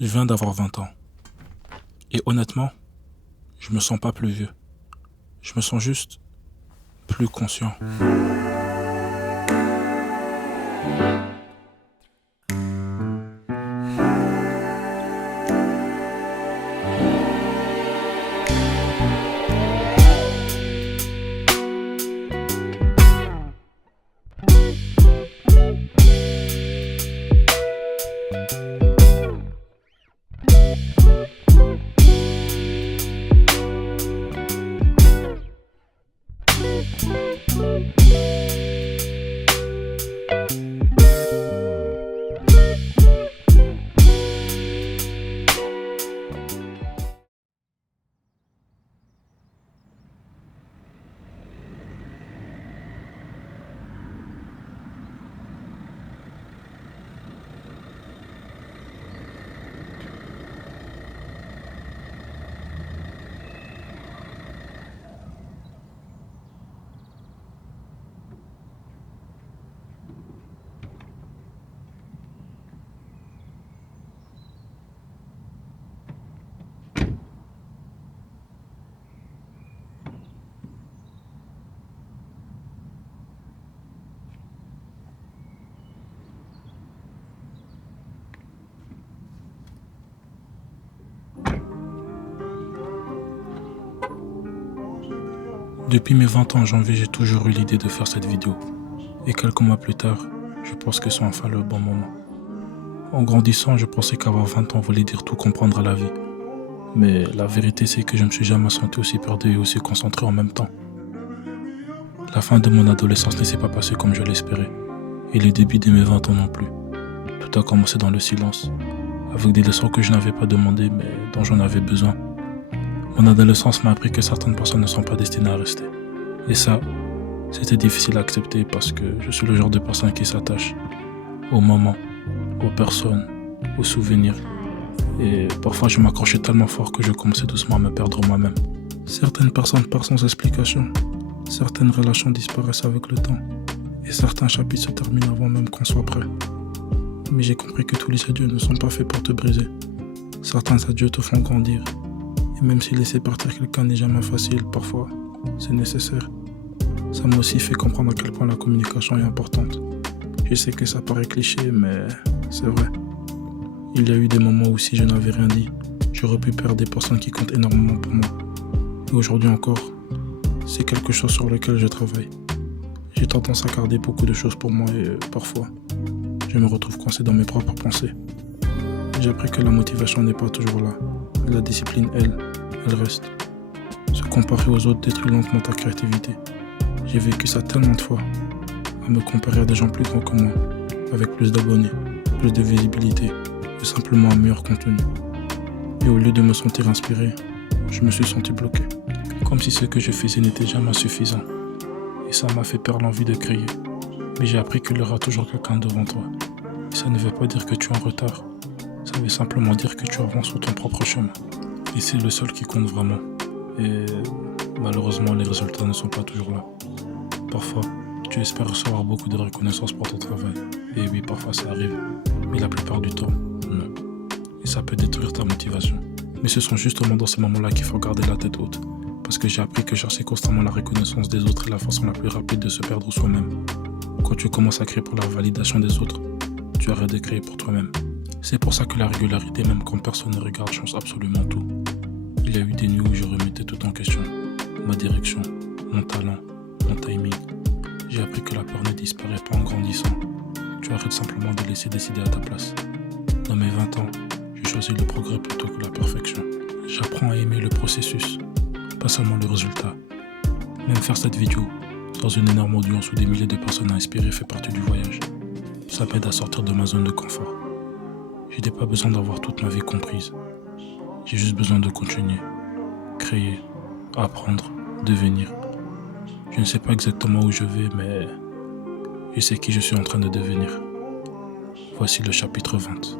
Je viens d'avoir 20 ans. Et honnêtement, je me sens pas plus vieux. Je me sens juste plus conscient. Depuis mes 20 ans en janvier, j'ai toujours eu l'idée de faire cette vidéo. Et quelques mois plus tard, je pense que c'est enfin le bon moment. En grandissant, je pensais qu'avoir 20 ans voulait dire tout comprendre à la vie. Mais la vérité, c'est que je ne me suis jamais senti aussi perdu et aussi concentré en même temps. La fin de mon adolescence ne s'est pas passée comme je l'espérais. Et le début de mes 20 ans non plus. Tout a commencé dans le silence, avec des leçons que je n'avais pas demandées, mais dont j'en avais besoin. Mon adolescence m'a appris que certaines personnes ne sont pas destinées à rester. Et ça, c'était difficile à accepter parce que je suis le genre de personne qui s'attache aux moments, aux personnes, aux souvenirs. Et parfois je m'accrochais tellement fort que je commençais doucement à me perdre moi-même. Certaines personnes partent sans explication. Certaines relations disparaissent avec le temps. Et certains chapitres se terminent avant même qu'on soit prêt. Mais j'ai compris que tous les adieux ne sont pas faits pour te briser. Certains adieux te font grandir. Et même si laisser partir quelqu'un n'est jamais facile, parfois, c'est nécessaire. Ça m'a aussi fait comprendre à quel point la communication est importante. Je sais que ça paraît cliché, mais c'est vrai. Il y a eu des moments où si je n'avais rien dit, j'aurais pu perdre des personnes qui comptent énormément pour moi. Et aujourd'hui encore, c'est quelque chose sur lequel je travaille. J'ai tendance à garder beaucoup de choses pour moi et parfois, je me retrouve coincé dans mes propres pensées. J'ai appris que la motivation n'est pas toujours là. Mais la discipline, elle reste. Se comparer aux autres détruit lentement ta créativité. J'ai vécu ça tellement de fois, à me comparer à des gens plus grands que moi, avec plus d'abonnés, plus de visibilité, ou simplement un meilleur contenu. Et au lieu de me sentir inspiré, je me suis senti bloqué. Comme si ce que je faisais n'était jamais suffisant. Et ça m'a fait perdre l'envie de créer. Mais j'ai appris qu'il y aura toujours quelqu'un devant toi. Et ça ne veut pas dire que tu es en retard. Ça veut simplement dire que tu avances sur ton propre chemin. Et c'est le seul qui compte vraiment. Et malheureusement, les résultats ne sont pas toujours là. Parfois, tu espères recevoir beaucoup de reconnaissance pour ton travail. Et oui, parfois ça arrive. Mais la plupart du temps, non. Et ça peut détruire ta motivation. Mais ce sont justement dans ces moments-là qu'il faut garder la tête haute. Parce que j'ai appris que chercher constamment la reconnaissance des autres est la façon la plus rapide de se perdre soi-même. Quand tu commences à créer pour la validation des autres, tu arrêtes de créer pour toi-même. C'est pour ça que la régularité, même quand personne ne regarde, change absolument tout. Il y a eu des nuits où je remettais tout en question. Ma direction, mon talent, mon timing. J'ai appris que la peur ne disparaît pas en grandissant. Tu arrêtes simplement de laisser décider à ta place. Dans mes 20 ans, je choisis le progrès plutôt que la perfection. J'apprends à aimer le processus, pas seulement le résultat. Même faire cette vidéo, dans une énorme audience où des milliers de personnes inspirées fait partie du voyage. Ça m'aide à sortir de ma zone de confort. Je n'ai pas besoin d'avoir toute ma vie comprise. J'ai juste besoin de continuer, créer, apprendre, devenir. Je ne sais pas exactement où je vais, mais je sais qui je suis en train de devenir. Voici le chapitre 20.